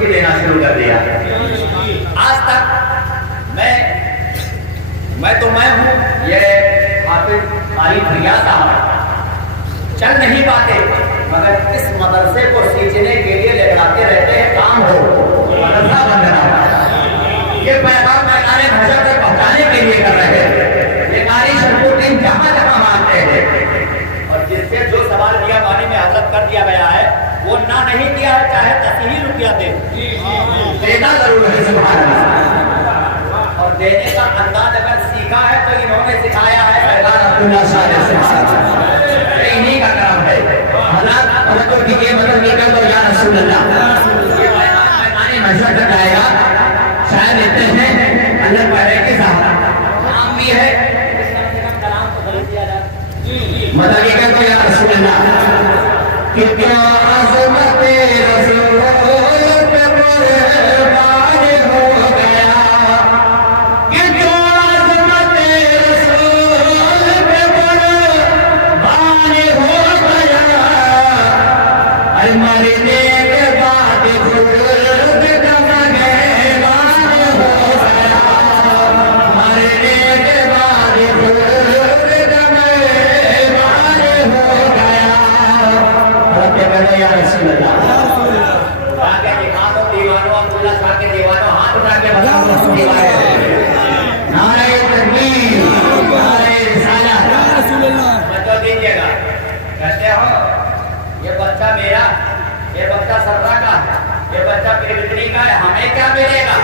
سبکی دینا شروع کر دیا. آج تک میں ہوں یہ حافظ قاری بھیا صاحب چل نہیں پاتے مگر اس مدرسے کو سیچنے کے لیے لگاتے رہتے ہیں. کام ہو مدرسہ بندنا یہ پیغام میدان محشر تک پہنچانے کے لیے کر رہے ہیں. یہ قاری شرف الدین جہاں جہاں مانتے ہیں اور جس سے جو سوال دیا پانی میں حضرت کر دیا گیا ہے وہ نہ نہیں کیا ہے چاہے 10 روپیہ دے دینا ضرور ہے. سبحان اللہ. اور دینے کا انداز اگر سیکھا ہے تو انہوں نے سکھایا ہے انہیں کا کام ہے. حضرت یہ مطلب یہ کر دو یا رسول اللہ یہ میدان محشر تک آئے گا. شاید لیتے ہیں اللہ پہلے کے ساتھ نام بھی ہے مطلب یہ کر دو یا رسول اللہ کہ کیا عظمت رسول پہ قربان ہو گیا. یہ بچہ میرا یہ بچہ سرا کا یہ بچہ پریوتنی کا ہے ہمیں کیا ملے گا.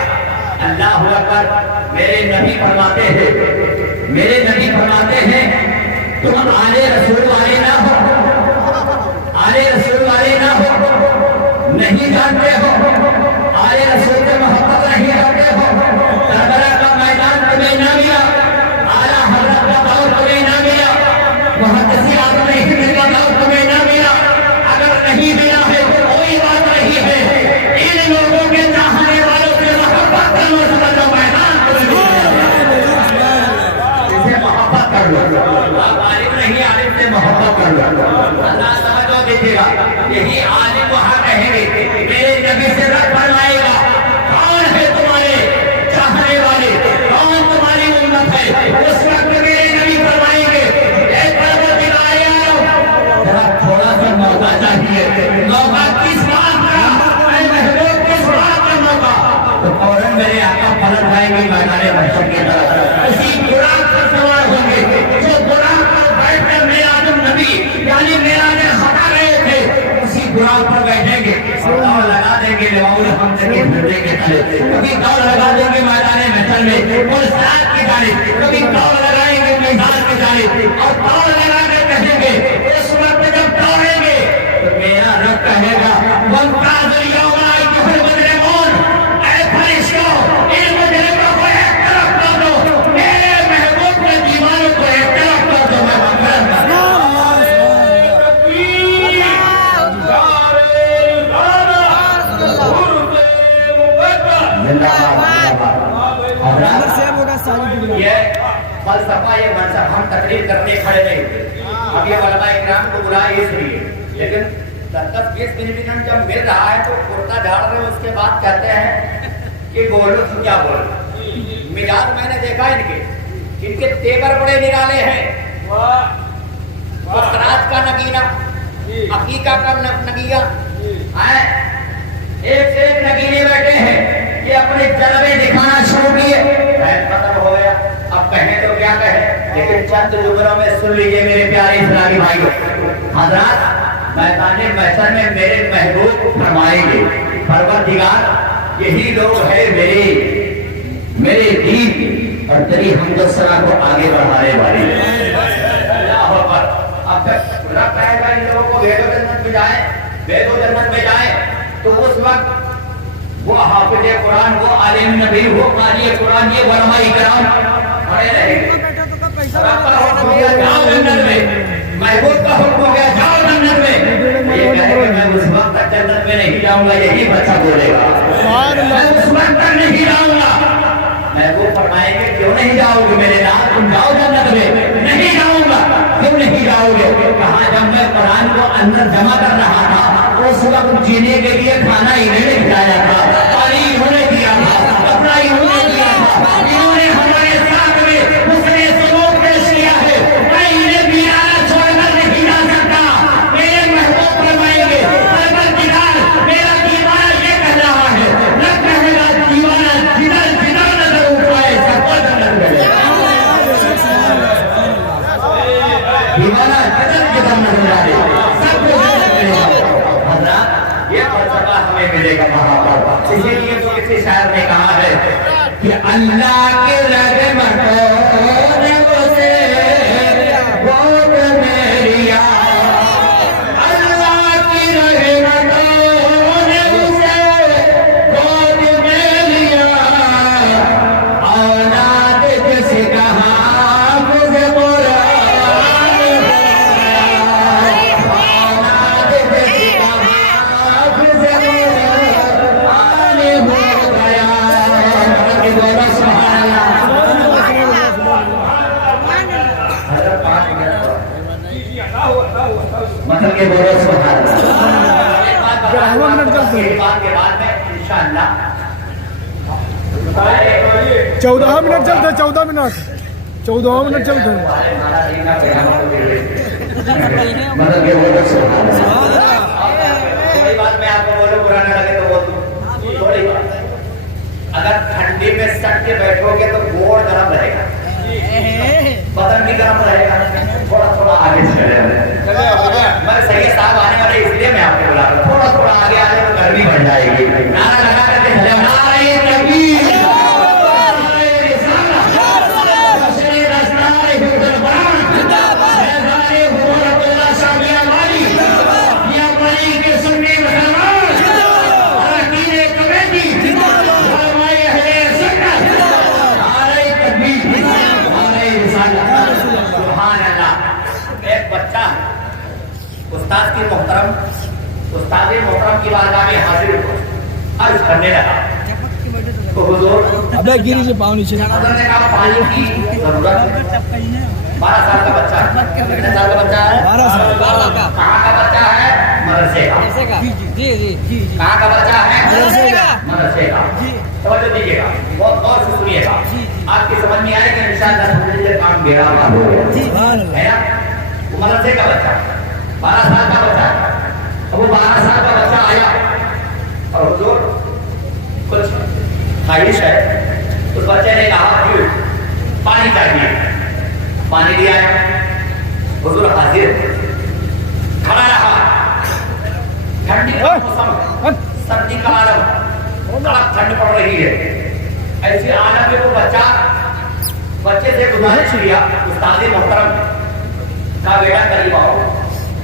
اللہ اکبر. میرے نبی فرماتے ہیں تم آلے رسول والے نہ ہو نہیں جانتے ہو آلے رسول سے محبت نہیں کرتے ہو. کربلا کا میدان تمہیں نہ ملا اعلیٰ حضرت کا دور تمہیں نہ ملا محدثی اعظم ہند کا دور تمہیں نہ ملا. اگر نہیں ملا ہے کوئی بات نہیں ہے. ان لوگوں کے چاہنے والوں سے محبت کر لو. سمجھو میدان اسے محبت کر لو. عالم نہیں عالم سے محبت کر لو. اللہ سمجھو دیجیے گا یہی عالم وہاں کہیں گے میرے نبی سے رب فرمائے گا کون ہے تمہارے چاہنے والے کون تمہاری امت ہے. اس وقت میرے نبی فرمائیں گے اے پروردگار ذرا تھوڑا سا موقع چاہیے. موقع کس بات کا اے محبوب کس بات کا موقع. تو فوراً میرے آقا پلٹ جائیں گے میدان محشر کی طرف. اسی براق پر سوار ہوں گے جو براق پر بیٹھ کر میرا نبی یعنی میرا نے ہٹا رہے تھے اسی براق پر بیٹھیں گے اور دوڑ لگا دیں گے لواؤں ہم سے کے دھرنے کے تلے. کبھی دوڑ لگا دیں گے میدان محشر میں اور سرات کی جانب. کبھی دوڑ لگائیں گے میدان کی جانب اور دوڑ لگا کر کہیں گے اس وقت جب دوڑیں گے تو میرا رب کہے گا وَانْتَعْذُ الْيَوْمَ أَيُّهَا الْمُجْرِمُونَ. اے فرشتوں ان مجرموں کو ایک طرف کر دو. میرے محبوب کے دیوانوں کو ایک طرف کر دو. میں مغفرت کرتا ہوں. یہ فلسفہ یہ منصب ہم تقریر کرنے کھڑے نہیں ہوتے. اب یہ علماء اکرام کو بلائے اس لیے لیکن 10-20 منٹ جب مل رہا ہے تو کرتا جھاڑ رہے اس کے بعد کہتے ہیں کہ بولو تو کیا بولو. مزاج میں نے دیکھا ان کے تیور بڑے نرالے ہیں. خراج کا نگینہ عقیقہ کا نگیہ ایک سے ایک نگینے بیٹھے ہیں کہ اپنے جلوے دکھانا شروع کیے. ختم ہو گیا اب کہیں تو کیا کہیں لیکن چند جملوں میں سن لیجئے میرے پیارے اسلامی بھائیوں. حضرات میدان محشر میں میرے محبوب فرمائیں گے پروردگار یہی لوگ ہیں میرے دین اور تیری حمد و ثنا کو آگے بڑھانے والے. اللہ اکبر. اب تک رب کہے گا ان لوگوں کو بھیجو جنت میں جائیں تو اس وقت وہ حافظ قرآن وہ عالم نبی وہ قاری قرآن یہ علماء کرام کھڑے رہیں گے. رب کا حکم ہو گیا جاؤ جنت میں. محبوب کا حکم ہو گیا جاؤ جنت میں. یہ کہے کہ میں اس وقت تک جنت میں نہیں جاؤں گا. یہی بچہ بولے گا میں اس وقت تک نہیں جاؤں گا. محبوب فرمائیں گے کیوں نہیں جاؤ گے میرے نام تم جاؤ جنت میں. نہیں جاؤں گا. کیوں نہیں جاؤ گے؟ کہا جب میں قرآن کو اندر جمع کر رہا تھا اس وقت جینے کے لیے کھانا ہی نہیں کھلایا تھا. دیوانہ جدل جدل نظر آ رہے سب کو جدل ملے گا حضرات یہ فلسفہ ہمیں ملے گا وہاں پر اسی لیے تو کسی شاعر نے کہا ہے کہ اللہ کے رحمتوں نے اسے گود میں لیا اللہ کی رحمتوں نے اسے گود میں لیا اولاد جس کہا مجھے قرآن اولاد جس کہا مجھے قرآن ہو گیا بولو سبحان مطلب کہ بولو سبحان اللہ کے بعد میں انشاءاللہ 14 منٹ چلتے 14 منٹ 14 منٹ چلتے مطلب کہ بولو سبحان اللہ کوئی بات میں آپ کو بولو پرانا لگے تو بول دوں تھوڑی بات اگر ٹھنڈی میں سٹ کے بیٹھو گے تو گوڑ گرم رہے گا بدن بھی گرم رہے گا تھوڑا تھوڑا آگے چلے میں سید صاحب آنے والے اس لیے میں آپ کو بلا رہا ہوں تھوڑا تھوڑا آگے آنے تو گرمی بڑھ جائے گی نعرہ لگا کر کے نعرہ تکبیر نعرہ رسالہ بشری رسنار حضور بران میدان حضور اللہ شاہ میاں والی میاں والی کے سنی مسلمان اراکین کمیٹی علماء اہل سنت نعرہ تکبیر نعرہ رسالہ سبحان اللہ ایک بچہ استاد کی محترم کی بارگاہ میں حاضر ہو عرض کرنے لگا تو حضور ابے گیری سے پاؤں نیچے حضرت نے کہا پانی کی ضرورت ہے 12 سال کا بچہ ہے کتنے سال کا بچہ ہے 12 سال کہاں کا بچہ ہے مدرسے کا جی کہاں کا بچہ ہے مدرسے کا توجہ دیجیے گا بہت غور سے سنیے گا آپ کی سمجھ میں آئے کہ انشاءاللہ کام بیڑا پار ہو گیا ہے نا وہ مدرسے کا بچہ 12 سال کا بچہ ہے اب وہ 12 سال کا بچہ آیا اور حضور کچھ خواہش ہے اس بچے نے کہا کہ پانی چاہیے پانی دیا ہے حضور حاضر کھڑا رہا ٹھنڈی کا موسم سردی کا عالم کڑک ٹھنڈ پڑ رہی ہے ایسی عالم میں وہ بچے سے گزارش کیا استاد محترم کہا بیٹا قریب آؤ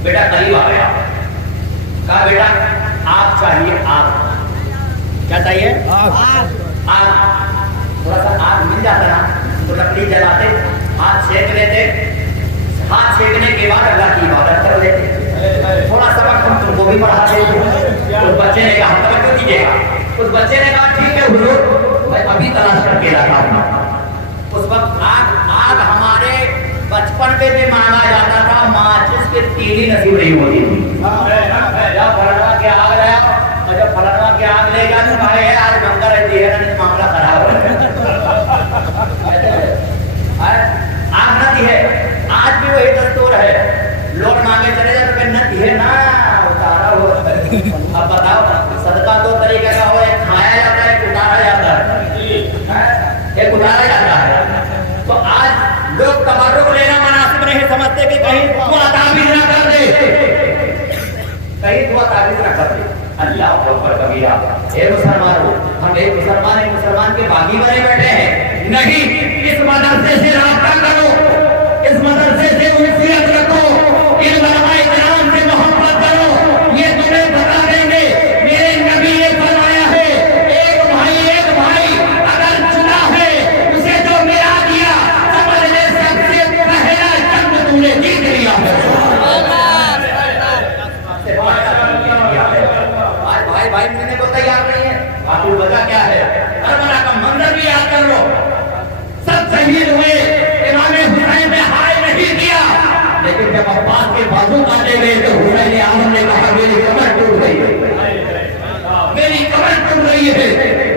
بیٹا قریب آ گیا کہا بیٹا آگ چاہیے آگ کیا چاہیے آگ تھوڑا سا آگ مل جاتا نا تو لکڑی جلاتے ہاتھ سینک لیتے ہاتھ سینکنے کے بعد اللہ کی عبادت کر لیتے تھوڑا سا وقت ہم تم کو بھی پڑھاتے اس بچے نے کہا توجہ دیجیے گا اس بچے نے کہا ٹھیک ہے حضور میں ابھی تلاش کر کے لاتا ہوں اس وقت آگ ہمارے بچپن میں بھی مانا جاتا تھا ماچس کے تیلی نصیب نہیں ہوتی تھی جب فلانوا کی آگ لیا اور جب فلانوا کی آگ لے گا تو کہا ہے آج بندہ رہتی ہے نا معاملہ خراب ہے آگ نہ ہے آج بھی وہی دستور ہے لوگ مانگے چلے جاتے کہ نہ ہے نا اتارا ہوا اب بتاؤ صدقہ دو طریقے کا ہو ایک کھایا جاتا ہے ایک اتارا جاتا ہے ایک اتارا جاتا ہے تو آج لوگ تبرک لینا مناسب نہیں سمجھتے کہ کہیں دعا تعبیر نہ کر دے کہیں دعا تعبیر نہ کر دے اللہ اکبر کبیرہ اے مسلمانوں ہم ایک مسلمان کے باغی بنے بیٹھے ہیں نہیں اس مدرسے سے رابطہ کرو اس مدرسے سے انسیت رکھو ان علماء کرام سے محبت کرو یہ تمہیں بتا دیں گے میرے نبی نے فرمایا ہے ایک بھائی اگر چنا ہے اسے جو میرا دیا سمجھ لے سب سے پہلا جنگ تم نے جیت لیا ہے آج بھائی ملنے کو تیار نہیں ہے آپ کو وجہ کیا ہے کربلا کا منظر بھی یاد کر لو سب شہید ہوئے امام حسین نے ہائے نہیں کیا لیکن جب عباس کے بازو کاٹے گئے تو حسین اعظم نے کہا میری کمر ٹوٹ گئی ہے میری کمر ٹوٹ رہی ہے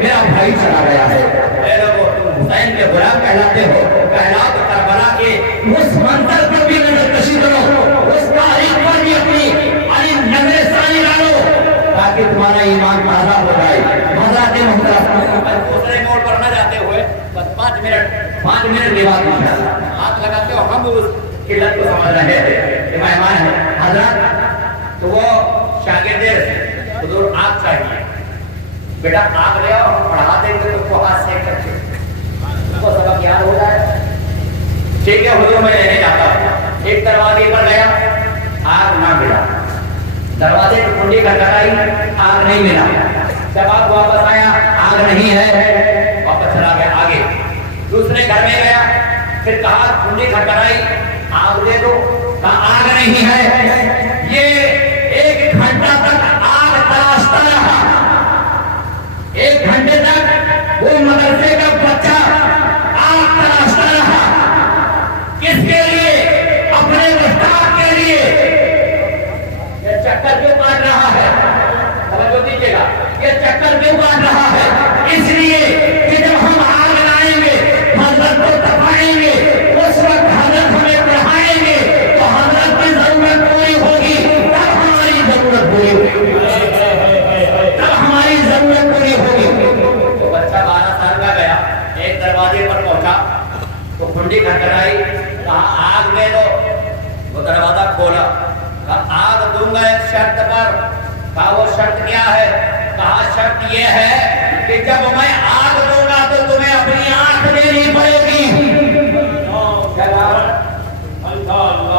میرا بھائی چلا گیا ہے اے لوگوں تم حسین کے غلام کہلاتے ہو کہلاؤ تو کربلا کے اس منظر پر بھی نظر کشی کرو اس تاریخ پر بھی اپنی نظر ثانی ڈالو تاکہ تمہارا ایمان تازہ ہو جائے حضرات محترم دوسرے موڑ پر نہ جاتے ہوئے بس 5 منٹ کے بعد ہاتھ لگاتے ہو ہم قلت کو سمجھ رہے ہیں کہ مہمان ہے حضرت، تو وہ شاگرد حضور آگ چاہیے، بیٹا آگ لے آؤ، ہم پڑھا دیں گے تم کو ہاتھ سیک کر کے تم کو سبق یاد ہو جائے. ٹھیک ہے حضور میں لینے جاتا ہوں. ایک دروازے پر گیا، آگ نہ ملا، دروازے کی کنڈی کھٹکھٹائی، آگ نہیں ملا. جب آپ واپس آیا آگ نہیں ہے، واپس چلا گیا آگے. دوسرے گھر میں گیا، پھر کہا کنڈی کھٹکھٹائی، آگ دے دو، کہا آگ نہیں ہے. یہ 1 گھنٹہ تک آگ تلاشتا رہا. 1 گھنٹے تک وہ مدرسے کا بچہ آگ تلاشتا رہا. کس کے لیے؟ اپنے استاد کے لیے. یہ چکر کیوں کاٹ رہا ہے؟ توجہ دیجیے گا، یہ چکر کیوں کاٹ رہا ہے؟ اس لیے کہ جب ہم آگ لائیں گے، حضرت کو تپائیں گے، اس وقت حضرت ہمیں پڑھائیں گے تو حضرت کی ضرورت پوری ہوگی، تب ہماری ضرورت پوری ہوگی، تب ہماری ضرورت پوری ہوگی. تو بچہ 12 سال کا گیا، ایک دروازے پر پہنچا تو کنڈی کھٹکھٹائی، کہا آگ دے دو. وہ دروازہ کھولا، کہا آگ دوں گا ایک شرط پر. کہا وہ شرط کیا ہے؟ کہا شرط یہ ہے کہ جب میں آگ دوں گا تو تمہیں اپنی آنکھ دینی پڑے گی.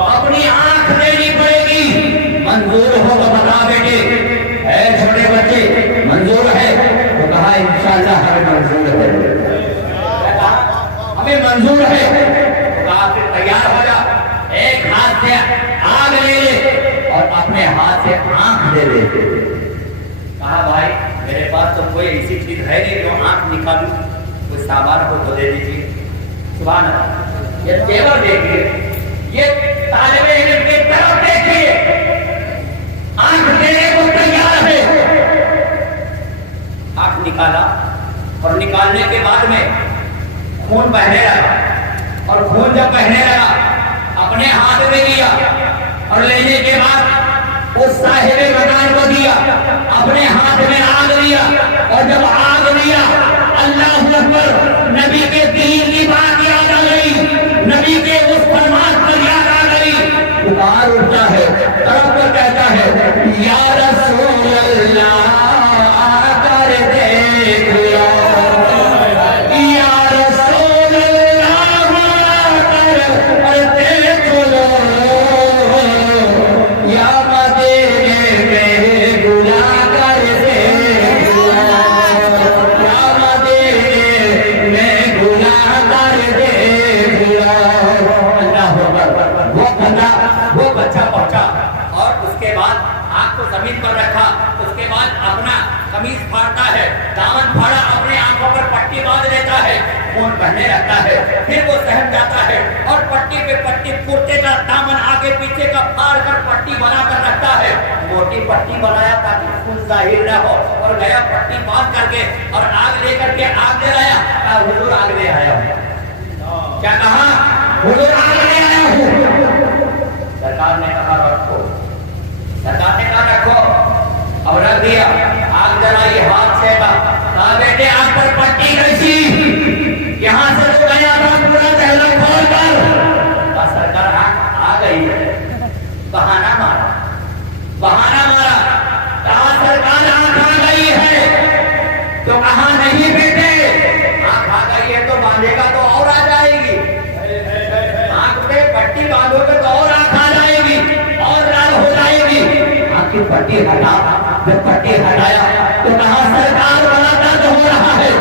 اپنی آنکھ دینی پڑے گی. منظور ہو تو بتا بیٹے. اے چھوٹے بچے منظور ہے؟ تو کہا انشاءاللہ ہمیں منظور ہے. ہمیں منظور ہے. تو کہا پھر تیار ہو جا، ایک ہاتھ سے آگ لے لے اور اپنے ہاتھ سے آنکھ دے دے. کہا بھائی میرے پاس تو کوئی ایسی چیز ہے نہیں جو آنکھ نکالوں، کوئی سامان ہو تو دے دیجیے. سبحان اللہ. یہ تیور دیکھیے، یہ طالب علم کی طرف دیکھیے، آنکھ دینے کو تیار ہے. آنکھ نکالا اور نکالنے کے بعد میں خون بہنے لگا، اور خون جب بہنے لگا اپنے ہاتھ میں لیا اور لینے کے بعد اس صاحب مکان کو دیا. اپنے ہاتھ میں آگ لیا اور جب آگ لیا اللہ اکبر، نبی کے دین کی بات یاد آ گئی، نبی کے اس فرمان پر یاد آ گئی. پکار اٹھتا ہے، طرف پر کہتا ہے یا رسول اللہ آ کر دیکھ لو، زمین پر رکھا. اس کے بعد اپنا قمیض پھاڑتا ہے، دامن پھاڑا، اپنے آنکھوں پر پٹی باندھ لیتا ہے، خون بہنے لگتا ہے. پھر وہ سہم جاتا ہے اور پٹی پہ پٹی، کرتے کا دامن آگے پیچھے کا پھاڑ کر پٹی بنا کر رکھتا ہے. موٹی پٹی بنایا تاکہ خون ظاہر نہ ہو، اور گیا پٹی باندھ کر کے اور آگ لے کر کے آگ لے آیا. کہا حضور آگ لے آیا ہوں. کیا کہا؟ حضور آگ لے آیا ہوں. سرکار نے کہا رکھو. سرکار نے کہا رکھو اور رکھ دیا. آگ جلائی، ہاتھ سے کہا بیٹے آگ پر پٹی کیسی؟ یہاں سے تو گیا تھا پورا دہلا کھول کر. سرکار آ گئی ہے. بہانہ مارا، بہانہ مارا. کہا سرکار آگ آ گئی ہے. تو کہا نہیں بیٹے، آگ آ گئی ہے تو باندھے گا تو اور آ جائے گی. آگ پہ پٹی باندھو گے تو اور آگ آ جائے گی اور لال ہو جائے گی. آگ کی پٹی ہٹا. جب پٹی ہٹایا تو کہا سرکار بڑا درد ہو رہا ہے.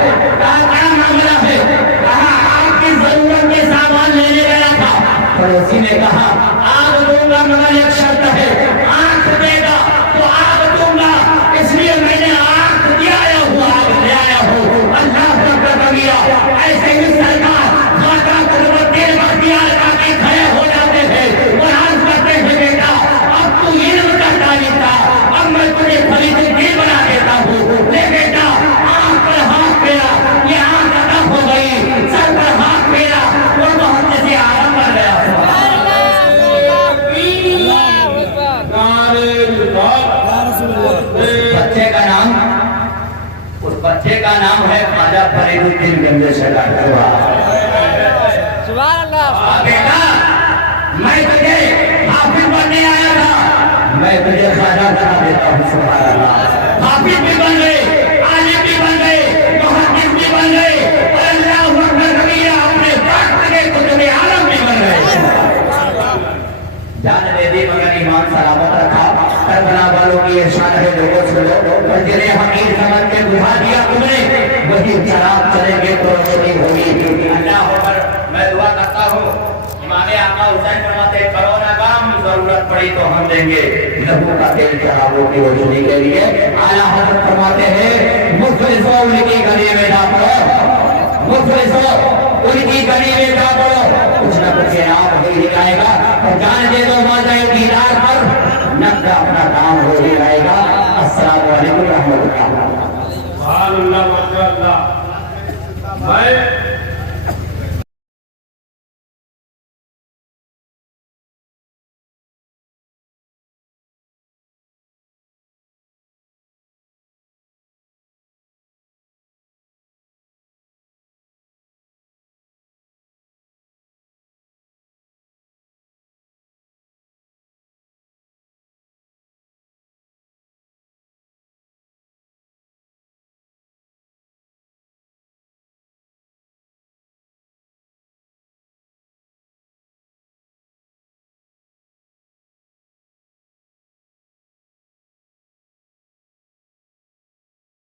کہا کیا معاملہ ہے؟ کہا آگ کی ضرورت کے سامان لینے گیا تھا. پڑوسی نے کہا آگ دوں گا مگر ایک شرط ہے، آنکھ دے گا تو آگ دوں گا. اس لیے میں نے آنکھ دیا ہوں، آگ لے آیا ہوں. اللہ اکبر کبیرہ. ایسے ہی سرکار خاکہ قدرت تیل بختیار تاکہ کھڑے ہو جاتے ہیں اور عرض کرتے ہیں بیٹا اب تو علم کا طالب تھا، اب میں تجھے خلید الدین بنا دیتا ہوں. لے بیٹا آنکھ پر ہاتھ پھیرا، یہ آنکھ عطا ہو گئی. سر پر ہاتھ پھیرا اور بہت سے آرام کر گیا. اس بچے کا نام ہے خواجہ فرید الدین گنج شکر. سبحان اللہ. بیٹا میں میں تجھے خواجہ بنا دیتا ہوں سبحان اللہ حافظ بھی بن گئے عالم بھی بن گئے محدث بھی بن گئے اور اللہ اکبر کبیرہ اپنے وقت کے قطب عالم بھی بن گئے جان دے دی مگر ایمان سلامت رکھا کربلا والوں کی ارشاد ہے لوگوں سنو اور جنہیں حقیر سمجھ کے بجھا دیا تم نے وہی چراغ چلیں گے تو روشنی ہوگی اللہ اکبر میں دعا کرتا ہوں امام آقا حسین فرماتے ہیں کرونا کام ضرورت پڑی تو ہم دیں گے لہو کا تیل چراغوں کی روشنی کے لیے اعلیٰ حضرت فرماتے ہیں مفلسوں ان کی گلی میں جا پڑو مفلسوں ان کی گلی میں جا پڑو کچھ نہ کچھ انعام ہو ہی جائے گا اور جان دے دو ماں دیدار پر نقد اپنا کام ہو ہی جائے گا السلام علیکم ورحمۃ اللہ سبحان اللہ ماشاء اللہ میں